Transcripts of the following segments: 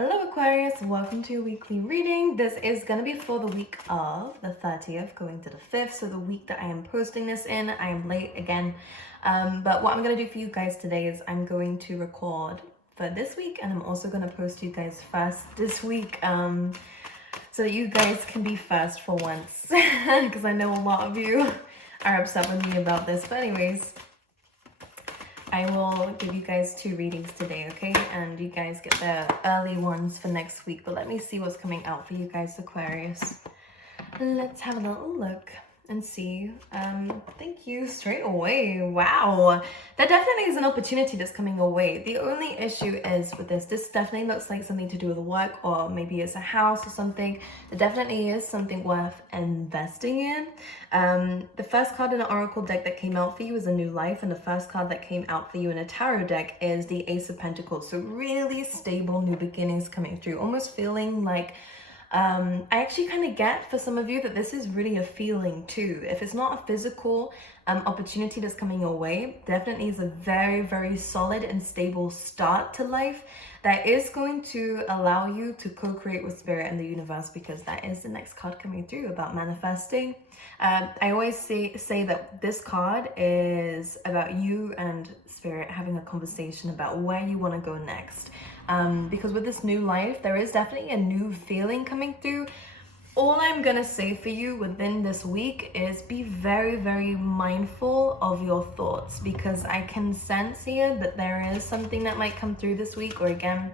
Hello Aquarius, welcome to your weekly reading. This is going to be for the week of the 30th going to the 5th, so the week that I am posting this in. I am late again, but what I'm going to do for you guys today is I'm going to record for this week, and I'm also going to post you guys first this week, so that you guys can be first for once, because I know a lot of you are upset with me about this. But anyways, I will give you guys 2 readings today, okay? And you guys get the early ones for next week. But let me see what's coming out for you guys, Aquarius. Let's have a little look and see. Thank you straight away. Wow. That definitely is an opportunity that's coming away. The only issue is with this definitely looks like something to do with work, or maybe it's a house or something. It definitely is something worth investing in. The first card in the Oracle deck that came out for you is a new life, and the first card that came out for you in a tarot deck is the Ace of Pentacles. So really stable new beginnings coming through, almost feeling like I actually kind of get for some of you that this is really a feeling too. If it's not a physical opportunity that's coming your way, definitely is a very, very solid and stable start to life that is going to allow you to co-create with spirit and the universe, because that is the next card coming through about manifesting. I always say that this card is about you and spirit having a conversation about where you want to go next. Because with this new life, there is definitely a new feeling coming through. All I'm gonna say for you within this week is be very, very mindful of your thoughts, because I can sense here that there is something that might come through this week, or again,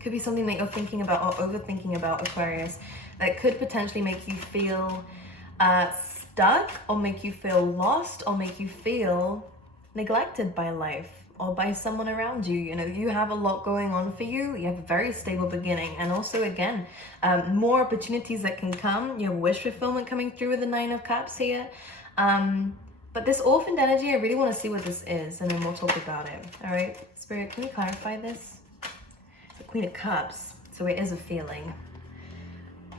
could be something that you're thinking about or overthinking about, Aquarius, that could potentially make you feel stuck, or make you feel lost, or make you feel neglected by life or by someone around you. You know, you have a lot going on for you. You have a very stable beginning, and also again, more opportunities that can come. You have wish fulfillment coming through with the 9 of Cups here. But this orphaned energy, I really want to see what this is, and then we'll talk about it. All right, Spirit, can you clarify this? The Queen of Cups, so it is a feeling.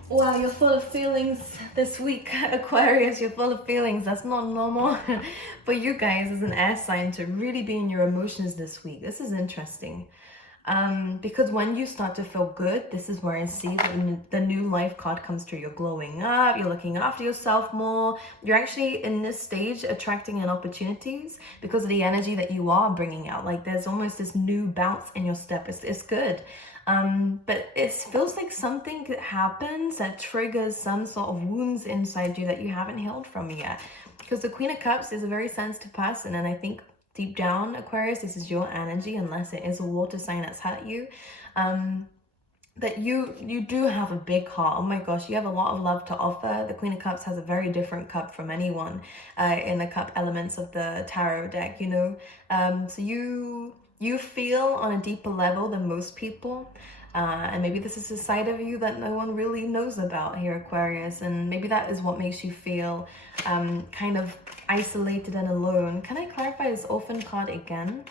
Wow, you're full of feelings this week, Aquarius. You're full of feelings. That's not normal for you guys as an air sign to really be in your emotions this week. This is interesting. Because when you start to feel good, this is where I see that the new life card comes through. You're glowing up, you're looking after yourself more. You're actually in this stage attracting in opportunities because of the energy that you are bringing out. Like there's almost this new bounce in your step. It's good. But it feels like something happens that triggers some sort of wounds inside you that you haven't healed from yet. Because the Queen of Cups is a very sensitive person, and I think deep down, Aquarius, this is your energy, unless it is a water sign that's hurt you. That you do have a big heart. Oh my gosh, you have a lot of love to offer. The Queen of Cups has a very different cup from anyone in the cup elements of the tarot deck, you know. So you feel on a deeper level than most people. And maybe this is a side of you that no one really knows about here, Aquarius. And maybe that is what makes you feel kind of isolated and alone. Can I clarify this orphan card again?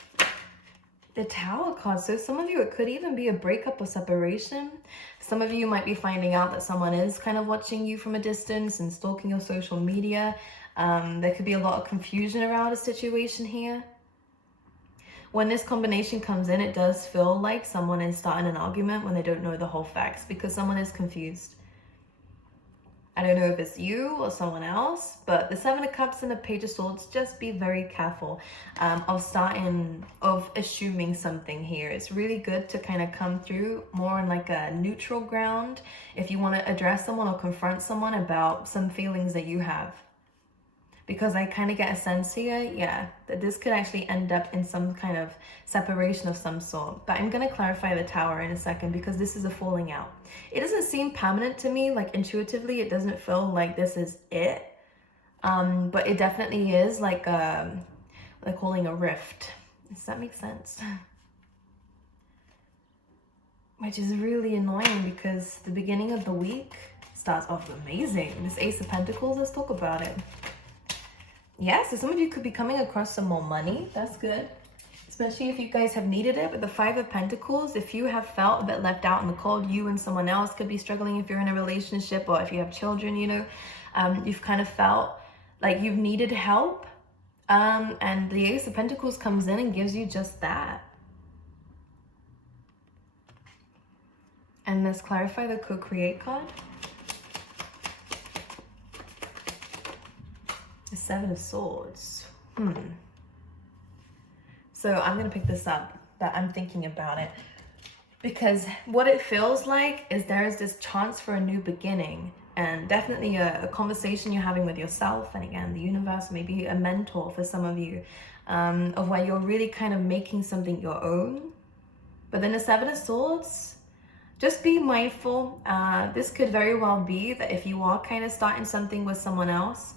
The Tower card. So some of you, it could even be a breakup or separation. Some of you might be finding out that someone is kind of watching you from a distance and stalking your social media. There could be a lot of confusion around a situation here. When this combination comes in, it does feel like someone is starting an argument when they don't know the whole facts, because someone is confused. I don't know if it's you or someone else, but the 7 of Cups and the Page of Swords, just be very careful of assuming something here. It's really good to kind of come through more on like a neutral ground if you want to address someone or confront someone about some feelings that you have. Because I kind of get a sense here, yeah, that this could actually end up in some kind of separation of some sort. But I'm going to clarify the Tower in a second, because this is a falling out. It doesn't seem permanent to me, like intuitively, it doesn't feel like this is it. But it definitely is like they're calling a rift. Does that make sense? Which is really annoying, because the beginning of the week starts off amazing. This Ace of Pentacles, let's talk about it. Yeah, so some of you could be coming across some more money. That's good. Especially if you guys have needed it. With the 5 of Pentacles, if you have felt a bit left out in the cold, you and someone else could be struggling if you're in a relationship, or if you have children, you know. You've kind of felt like you've needed help. And the Ace of Pentacles comes in and gives you just that. And let's clarify the co-create card. The Seven of Swords. So I'm going to pick this up, but I'm thinking about it. Because what it feels like is there is this chance for a new beginning. And definitely a conversation you're having with yourself. And again, the universe, maybe a mentor for some of you. Of where you're really kind of making something your own. But then the Seven of Swords, just be mindful. This could very well be that if you are kind of starting something with someone else,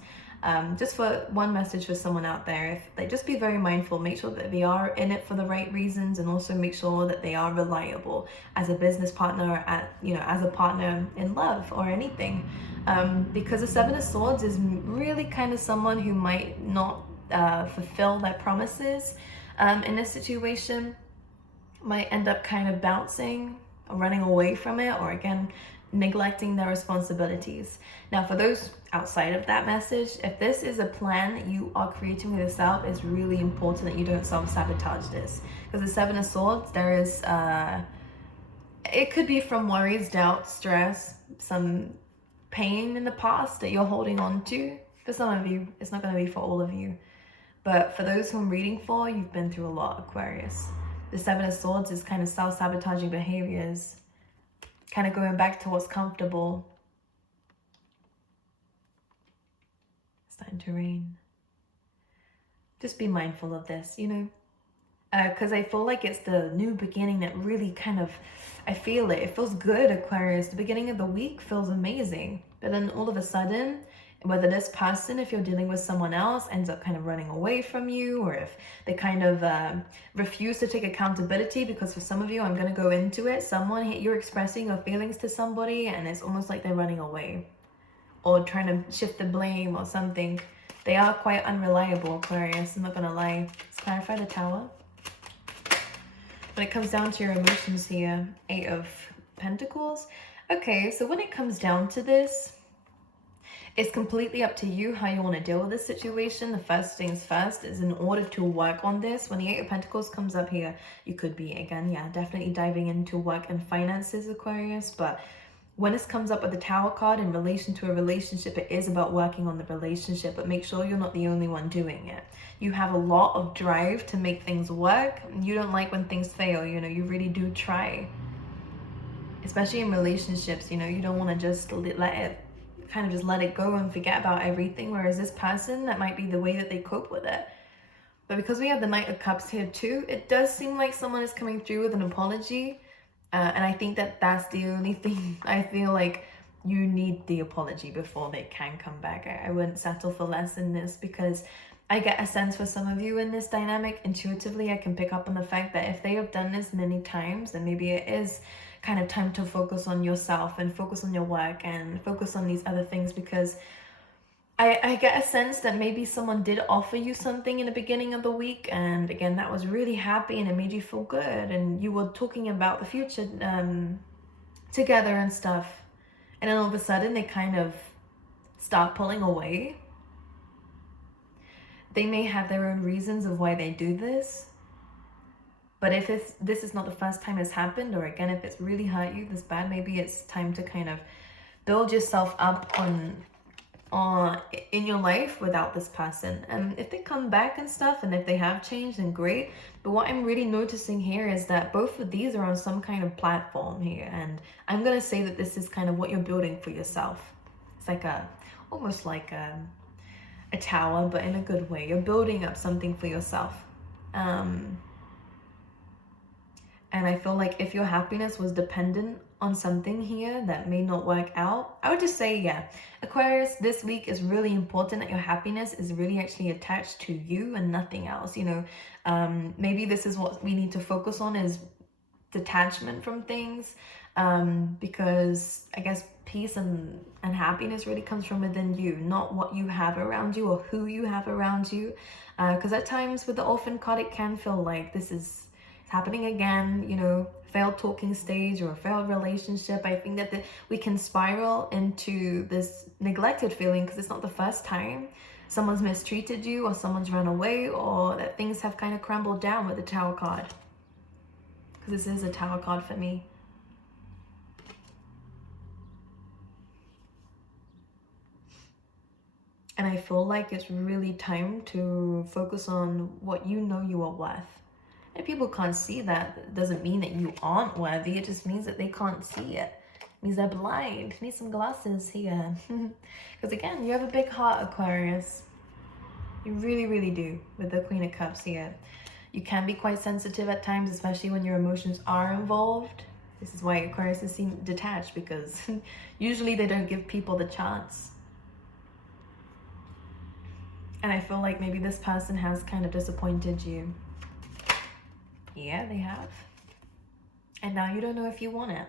just for one message for someone out there, if they just be very mindful, make sure that they are in it for the right reasons, and also make sure that they are reliable as a business partner, as a partner in love or anything. Because the Seven of Swords is really kind of someone who might not fulfill their promises in this situation, might end up kind of bouncing or running away from it, or again, neglecting their responsibilities. Now, for those outside of that message, if this is a plan that you are creating with yourself, it's really important that you don't self-sabotage this. Because the Seven of Swords, there is, it could be from worries, doubt, stress, some pain in the past that you're holding on to. For some of you, it's not going to be for all of you. But for those who I'm reading for, you've been through a lot, Aquarius. The Seven of Swords is kind of self-sabotaging behaviors, kind of going back to what's comfortable. It's starting to rain. Just be mindful of this, because I feel like it's the new beginning that really kind of, I feel it. It feels good, Aquarius. The beginning of the week feels amazing. But then all of a sudden, whether this person, if you're dealing with someone else, ends up kind of running away from you, or if they kind of refuse to take accountability, because for some of you, I'm going to go into it, you're expressing your feelings to somebody and it's almost like they're running away or trying to shift the blame or something. They are quite unreliable, Aquarius, I'm not going to lie. Let's clarify the Tower. When it comes down to your emotions here, Eight of Pentacles. Okay, so when it comes down to this, it's completely up to you how you want to deal with this situation. The first things first is, in order to work on this, when the Eight of Pentacles comes up here, you could be, again, definitely diving into work and finances, Aquarius. But when this comes up with the Tower card in relation to a relationship, it is about working on the relationship. But make sure you're not the only one doing it. You have a lot of drive to make things work. You don't like when things fail, you really do try. Especially in relationships, you don't want to just let it go and forget about everything. Whereas this person, that might be the way that they cope with it. But because we have the Knight of Cups here too, it does seem like someone is coming through with an apology. And I think that that's the only thing. I feel like you need the apology before they can come back. I wouldn't settle for less in this, because I get a sense for some of you in this dynamic. Intuitively, I can pick up on the fact that if they have done this many times, then maybe it is kind of time to focus on yourself and focus on your work and focus on these other things. Because I get a sense that maybe someone did offer you something in the beginning of the week, and again, that was really happy and it made you feel good, and you were talking about the future together and stuff, and then all of a sudden they kind of start pulling away. They may have their own reasons of why they do this, but if this is not the first time it's happened, or again, if it's really hurt you this bad, maybe it's time to kind of build yourself up in your life without this person. And if they come back and stuff, and if they have changed, then great. But what I'm really noticing here is that both of these are on some kind of platform here, and I'm gonna say that this is kind of what you're building for yourself. It's like almost like a tower, but in a good way. You're building up something for yourself. And I feel like if your happiness was dependent on something here that may not work out, I would just say, Aquarius, this week is really important that your happiness is really actually attached to you and nothing else. Maybe this is what we need to focus on, is detachment from things, because I guess peace and happiness really comes from within you, not what you have around you or who you have around you. Because at times with the Orphan card, it can feel like this is happening again, failed talking stage or a failed relationship. I think that we can spiral into this neglected feeling, because it's not the first time someone's mistreated you or someone's run away, or that things have kind of crumbled down with the Tower card. Because this is a Tower card for me. And I feel like it's really time to focus on what you know you are worth. If people can't see that, it doesn't mean that you aren't worthy. It just means that they can't see it. It means they're blind. Need some glasses here. Because again, you have a big heart, Aquarius. You really, really do, with the Queen of Cups here. You can be quite sensitive at times, especially when your emotions are involved. This is why Aquarius seem detached, because usually they don't give people the chance. And I feel like maybe this person has kind of disappointed you. Yeah, they have. And now you don't know if you want it.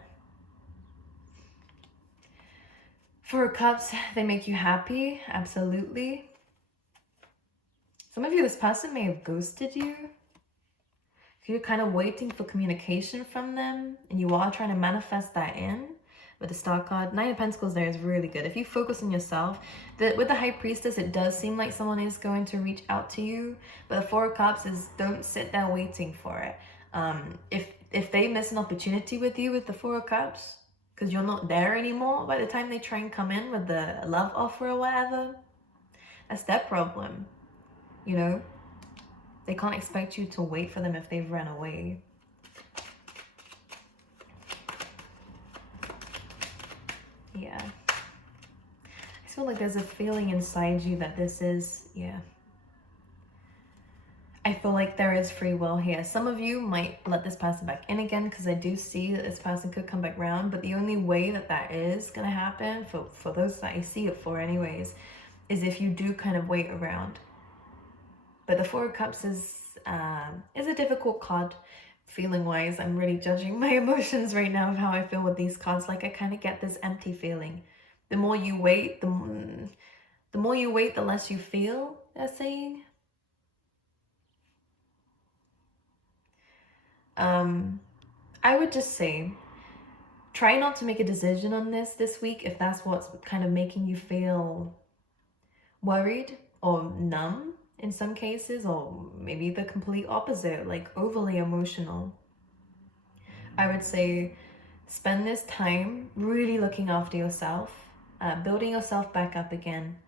Four of Cups, they make you happy. Absolutely. Some of you, this person may have ghosted you. If you're kind of waiting for communication from them and you are trying to manifest that in with the Star card, Nine of Pentacles there is really good. If you focus on yourself, with the High Priestess, it does seem like someone is going to reach out to you. But the Four of Cups is, don't sit there waiting for it. If they miss an opportunity with you with the Four of Cups, because you're not there anymore by the time they try and come in with the love offer or whatever, that's their problem. You know, they can't expect you to wait for them if they've run away. Yeah. I feel like there's a feeling inside you that this is, yeah. I feel like there is free will here. Some of you might let this person back in again, because I do see that this person could come back around. But the only way that that is going to happen, for those that I see it for anyways, is if you do kind of wait around. But the Four of Cups is a difficult card, feeling-wise. I'm really judging my emotions right now of how I feel with these cards. Like, I kind of get this empty feeling. The more you wait, the more you wait, the less you feel, they're saying. I would just say, try not to make a decision on this week if that's what's kind of making you feel worried or numb in some cases, or maybe the complete opposite, like overly emotional. I would say spend this time really looking after yourself, building yourself back up again,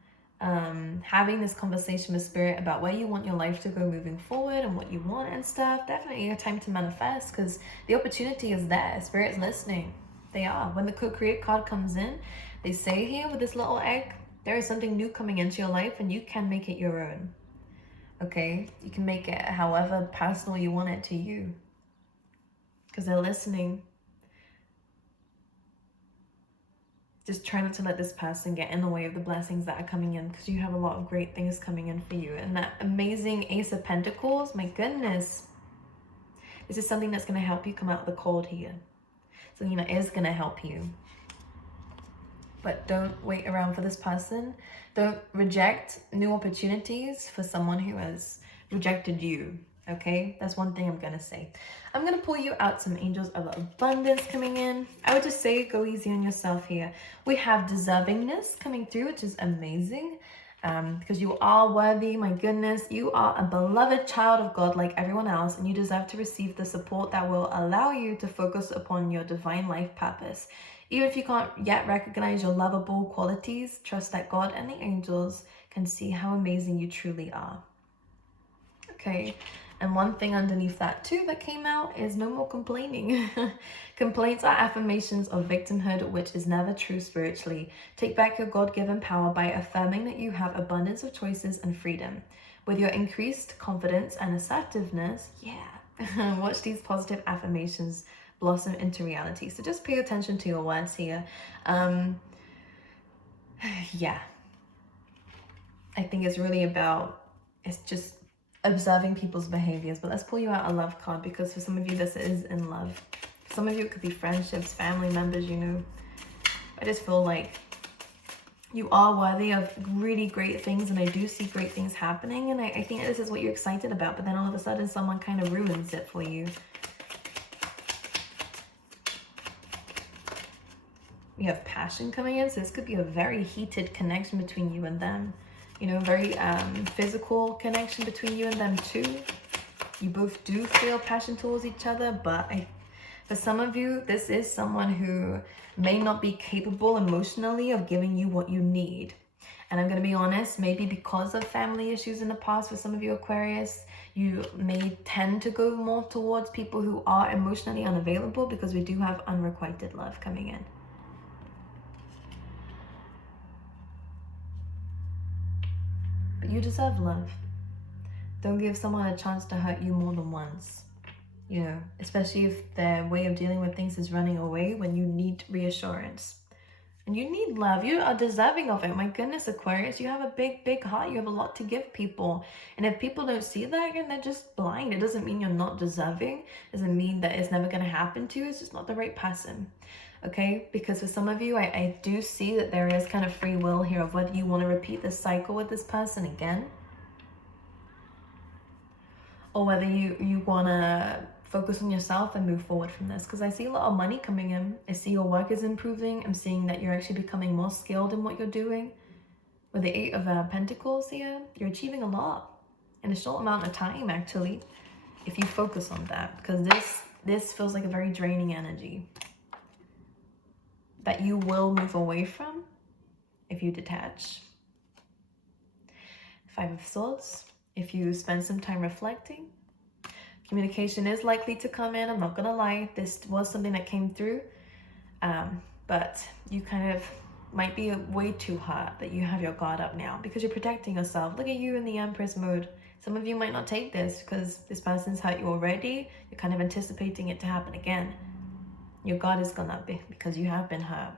having this conversation with Spirit about where you want your life to go moving forward and what you want and stuff. Definitely a time to manifest, because the opportunity is there. Spirit's listening. They are. When the co-create card comes in, they say here with this little egg, there is something new coming into your life and you can make it your own. Okay? You can make it however personal you want it to you, because they're listening. Just try not to let this person get in the way of the blessings that are coming in, because you have a lot of great things coming in for you. And that amazing Ace of Pentacles, my goodness. This is something that's going to help you come out of the cold here. Something that is going to help you. But don't wait around for this person. Don't reject new opportunities for someone who has rejected you. Okay, that's one thing I'm gonna say. I'm gonna pull you out some angels of abundance coming in. I would just say go easy on yourself here. We have deservingness coming through, which is amazing, because you are worthy. My goodness, you are a beloved child of God like everyone else, and you deserve to receive the support that will allow you to focus upon your divine life purpose. Even if you can't yet recognize your lovable qualities, trust that God and the angels can see how amazing you truly are. Okay. And one thing underneath that too that came out is no more complaining. Complaints are affirmations of victimhood, which is never true spiritually. Take back your God-given power by affirming that you have abundance of choices and freedom. With your increased confidence and assertiveness, watch these positive affirmations blossom into reality. So just pay attention to your words here. I think it's really about, it's just observing people's behaviors. But let's pull you out a love card, because for some of you this is in love. Some of you it could be friendships, family members, you know. I just feel like you are worthy of really great things, and I do see great things happening, and I think this is what you're excited about, but then all of a sudden someone kind of ruins it for you. We have passion coming in, so this could be a very heated connection between you and them. You know, very physical connection between you and them too. You both do feel passion towards each other, but for some of you, this is someone who may not be capable emotionally of giving you what you need. And I'm going to be honest, maybe because of family issues in the past for some of you Aquarius, you may tend to go more towards people who are emotionally unavailable, because we do have unrequited love coming in. But you deserve love. Don't give someone a chance to hurt you more than once. You know, especially if their way of dealing with things is running away when you need reassurance. And you need love. You are deserving of it. My goodness, Aquarius, you have a big, big heart. You have a lot to give people. And if people don't see that, again, they're just blind. It doesn't mean you're not deserving. It doesn't mean that it's never going to happen to you. It's just not the right person. Okay? Because for some of you, I do see that there is kind of free will here of whether you want to repeat this cycle with this person again, or whether you want to focus on yourself and move forward from this. Because I see a lot of money coming in. I see your work is improving. I'm seeing that you're actually becoming more skilled in what you're doing. With the 8 of Pentacles here, you're achieving a lot in a short amount of time, actually, if you focus on that. Because this feels like a very draining energy that you will move away from if you detach. 5 of Swords, if you spend some time reflecting. Communication is likely to come in. I'm not gonna lie, this was something that came through, but you kind of might be way too hurt that you have your guard up now because you're protecting yourself. Look at you in the Empress mode. Some of you might not take this because this person's hurt you already. You're kind of anticipating it to happen again. Your guard is gone up because you have been hurt.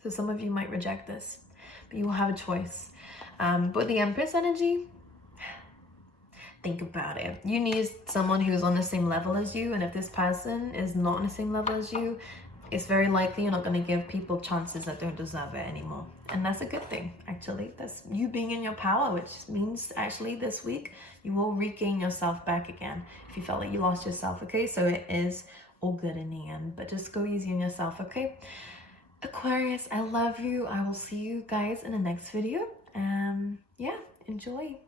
So some of you might reject this, but you will have a choice. But the Empress energy, think about it. You need someone who's on the same level as you, and if this person is not on the same level as you, it's very likely you're not going to give people chances that don't deserve it anymore. And that's a good thing, actually. That's you being in your power, which means actually this week you will regain yourself back again if you felt like you lost yourself. Okay, so it is all good in the end, but just go easy on yourself. Okay, Aquarius, I love you. I will see you guys in the next video. Yeah, enjoy.